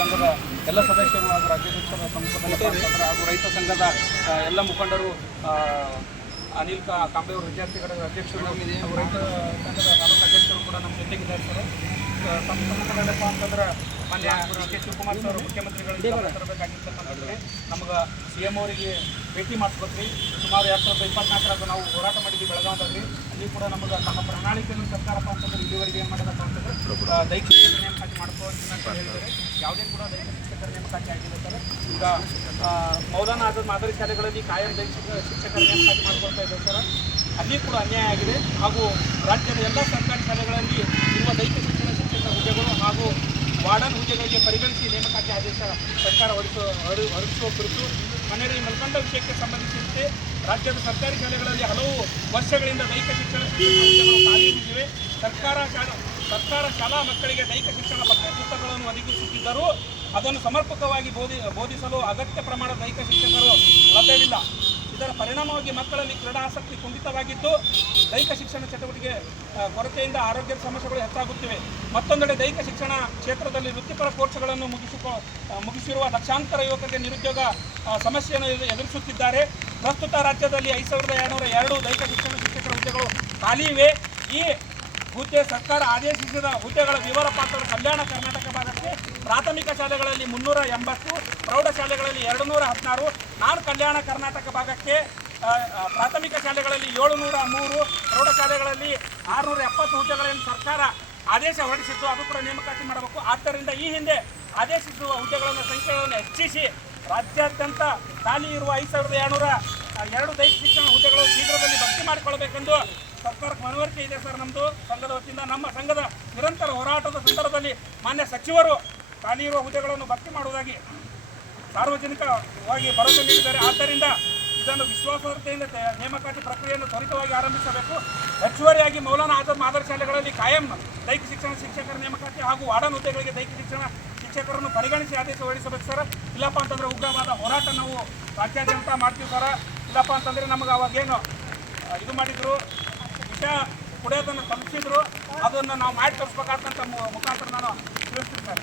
ಸಂಘದ ಎಲ್ಲ ಸದಸ್ಯರು ಹಾಗೂ ರಾಜ್ಯಾಧ್ಯಕ್ಷರ ಸಮ್ಮುಖದಲ್ಲಿ ಹಾಗೂ ರೈತ ಸಂಘದ ಎಲ್ಲ ಮುಖಂಡರು ಅನಿಲ್ ಕಾಂಬೆ ಅವರು ವಿದ್ಯಾರ್ಥಿಗಳ ಅಧ್ಯಕ್ಷರು ಹಾಗೂ ರೈತ ಸಂಘದ ತಾಲೂಕು ಅಧ್ಯಕ್ಷರು ಕೂಡ ನಮ್ಮ ಜೊತೆಗಿದ್ದಾರೆ ಸರ್. ಸಮ್ಮುಖದಲ್ಲಪ್ಪ ಅಂತಂದ್ರೆ ಮಾನ್ಯ ಕೆ ಶಿವಕುಮಾರ್ ಸರ್ ಮುಖ್ಯಮಂತ್ರಿಗಳಿಗೆ ತರಬೇಕಾಗಿರ್ತಕ್ಕಂಥದ್ರಿ ನಮ್ಗೆ CM ಅವರಿಗೆ ಭೇಟಿ ಮಾಡಿಸ್ಬೇಕ್ರಿ. ಸುಮಾರು 2024 ನಾವು ಹೋರಾಟ ಮಾಡಿದ್ವಿ ಬೆಳಗಾವದಲ್ಲಿ. ಅಲ್ಲಿ ಕೂಡ ನಮಗೆ ನಮ್ಮ ಪ್ರಣಾಳಿಕೆಯನ್ನು ಸರ್ಕಾರಪ್ಪ ಅಂತಂದ್ರೆ ಇಲ್ಲಿವರೆಗೆ ಏನು ಮಾಡೋದಪ್ಪ ಅಂತಂದ್ರೆ ದೈಹಿಕ ಶಿಕ್ಷಣ ನೇಮಕಾತಿ ಮಾಡ್ಕೋತೀನಿ ಅಂತ ಹೇಳಿದರೆ ಯಾವುದೇ ಕೂಡ ದೈಹಿಕ ಶಿಕ್ಷಕರ ನೇಮಕಾತಿ ಆಗಿಲ್ಲ ಸರ್. ಈಗ ಮೌಲಾನಾ ಆಜಾದ್ ಮಾದರಿ ಶಾಲೆಗಳಲ್ಲಿ ಕಾಯಂ ದೈಹಿಕ ಶಿಕ್ಷಕರ ನೇಮಕಾತಿ ಮಾಡ್ಕೊಳ್ತಾ ಇದ್ದೇವೆ ಸರ್. ಅಲ್ಲಿ ಕೂಡ ಅನ್ಯಾಯ ಆಗಿದೆ. ಹಾಗೂ ರಾಜ್ಯದ ಎಲ್ಲ ಸರ್ಕಾರಿ ಶಾಲೆಗಳಲ್ಲಿ ಇರುವ ದೈಹಿಕ ಶಿಕ್ಷಣ ಶಿಕ್ಷಕರ ಹುದ್ದೆಗಳು ಹಾಗೂ ವಾರ್ಡನ್ ಹುದ್ದೆಗಳಿಗೆ ಪರಿಗಣಿಸಿ ನೇಮಕಾತಿ ಆದೇಶ ಸರ್ಕಾರ ಹೊರಡಿಸುವ ಕುರಿತು ಮನೆಯ ಮಲ್ಕಂಡ ವಿಷಯಕ್ಕೆ ಸಂಬಂಧಿಸಿದಂತೆ ರಾಜ್ಯದ ಸರ್ಕಾರಿ ಶಾಲೆಗಳಲ್ಲಿ ಹಲವು ವರ್ಷಗಳಿಂದ ದೈಹಿಕ ಶಿಕ್ಷಣ ಹುದ್ದೆಗಳು ಖಾಲಿ ಇವೆ. ಸರ್ಕಾರ ಶಾಲಾ ಮಕ್ಕಳಿಗೆ ದೈಹಿಕ ಶಿಕ್ಷಣ ಪಠ್ಯಪುಸ್ತಕಗಳನ್ನು ಒದಗಿಸುತ್ತಿದ್ದರೂ ಅದನ್ನು ಸಮರ್ಪಕವಾಗಿ ಬೋಧಿಸಲು ಅಗತ್ಯ ಪ್ರಮಾಣದ ದೈಹಿಕ ಶಿಕ್ಷಕರು ಲಭ್ಯವಿಲ್ಲ. ಇದರ ಪರಿಣಾಮವಾಗಿ ಮಕ್ಕಳಲ್ಲಿ ಕ್ರೀಡಾಸಕ್ತಿ ಕುಂಠಿತವಾಗಿದ್ದು ದೈಹಿಕ ಶಿಕ್ಷಣ ಚಟುವಟಿಕೆ ಕೊರತೆಯಿಂದ ಆರೋಗ್ಯದ ಸಮಸ್ಯೆಗಳು ಹೆಚ್ಚಾಗುತ್ತಿವೆ. ಮತ್ತೊಂದೆಡೆ ದೈಹಿಕ ಶಿಕ್ಷಣ ಕ್ಷೇತ್ರದಲ್ಲಿ ವೃತ್ತಿಪರ ಕೋರ್ಸ್ಗಳನ್ನು ಮುಗಿಸಿರುವ ಲಕ್ಷಾಂತರ ಯುವಕರಿಗೆ ನಿರುದ್ಯೋಗ ಸಮಸ್ಯೆಯನ್ನು ಎದುರಿಸುತ್ತಿದ್ದಾರೆ. ಪ್ರಸ್ತುತ ರಾಜ್ಯದಲ್ಲಿ 5202 ದೈಹಿಕ ಶಿಕ್ಷಣ ಶಿಕ್ಷಕರ ಹುದ್ದೆಗಳು ಖಾಲಿ ಇವೆ. ಈ ಹುದ್ದೆ ಸರ್ಕಾರ ಆದೇಶಿಸಿದ ಹುದ್ದೆಗಳ ವಿವರ ಪಾತ್ರ ಕಲ್ಯಾಣ ಕರ್ನಾಟಕ ಭಾಗಕ್ಕೆ ಪ್ರಾಥಮಿಕ ಶಾಲೆಗಳಲ್ಲಿ 380, ಪ್ರೌಢಶಾಲೆಗಳಲ್ಲಿ 216, ನಾನ್ ಕಲ್ಯಾಣ ಕರ್ನಾಟಕ ಭಾಗಕ್ಕೆ ಪ್ರಾಥಮಿಕ ಶಾಲೆಗಳಲ್ಲಿ 703, ಪ್ರೌಢಶಾಲೆಗಳಲ್ಲಿ 670 ಹುದ್ದೆಗಳನ್ನು ಸರ್ಕಾರ ಆದೇಶ ಹೊರಡಿಸಿದ್ದು ಅದು ಕೂಡ ನೇಮಕಾತಿ ಮಾಡಬೇಕು. ಆದ್ದರಿಂದ ಈ ಹಿಂದೆ ಆದೇಶಿಸುವ ಹುದ್ದೆಗಳನ್ನು ಸಂಖ್ಯೆಗಳನ್ನು ಹೆಚ್ಚಿಸಿ ರಾಜ್ಯಾದ್ಯಂತ ಖಾಲಿ ಇರುವ 5202 ದೈಹಿಕ ಶಿಕ್ಷಣ ಹುದ್ದೆಗಳು ಶೀಘ್ರದಲ್ಲಿ ಭರ್ತಿ ಮಾಡಿಕೊಳ್ಳಬೇಕೆಂದು ಸರ್ಕಾರಕ್ಕೆ ಮನವರಿಕೆ ಇದೆ ಸರ್. ನಮ್ಮದು ಸಂಘದ ವತಿಯಿಂದ ನಮ್ಮ ಸಂಘದ ನಿರಂತರ ಹೋರಾಟದ ಸಂದರ್ಭದಲ್ಲಿ ಮಾನ್ಯ ಸಚಿವರು ಖಾಲಿ ಇರುವ ಹುದ್ದೆಗಳನ್ನು ಭರ್ತಿ ಮಾಡುವುದಾಗಿ ಸಾರ್ವಜನಿಕವಾಗಿ ಭರವಸೆ ನೀಡಿದ್ದಾರೆ. ಆದ್ದರಿಂದ ಇದನ್ನು ವಿಶ್ವಾಸಾರ್ಹತೆಯಿಂದ ನೇಮಕಾತಿ ಪ್ರಕ್ರಿಯೆಯನ್ನು ತ್ವರಿತವಾಗಿ ಆರಂಭಿಸಬೇಕು. ಹೆಚ್ಚುವರಿಯಾಗಿ ಮೌಲಾನಾ ಆಜಾದ್ ಮಾದರಿ ಶಾಲೆಗಳಲ್ಲಿ ಕಾಯಂ ದೈಹಿಕ ಶಿಕ್ಷಣ ಶಿಕ್ಷಕರ ನೇಮಕಾತಿ ಹಾಗೂ ವಾರ್ಡನ್ ಹುದ್ದೆಗಳಿಗೆ ದೈಹಿಕ ಶಿಕ್ಷಣ ಶಿಕ್ಷಕರನ್ನು ಪರಿಗಣಿಸಿ ಆದೇಶ ಹೊರಡಿಸಬೇಕು ಸರ್. ಇಲ್ಲಪ್ಪ ಅಂತಂದರೆ ಉಗ್ರವಾದ ಹೋರಾಟ ನಾವು ರಾಜ್ಯಾದ್ಯಂತ ಮಾಡ್ತೀವಿ ಸರ್. ಇಲ್ಲಪ್ಪ ಅಂತಂದರೆ ನಮಗೆ ಅವಾಗೇನು ಇದು ಮಾಡಿದ್ರು ವಿಷಯ ಕುಡಿಯೋದನ್ನು ತಲುಪಿಸಿದ್ರು ಅದನ್ನು ನಾವು ಮಾಡಿ ತೋರಿಸ್ಬೇಕಾದಂಥ ಮುಖಾಂತರ ನಾನು ತಿಳಿಸ್ತೀನಿ ಸರ್.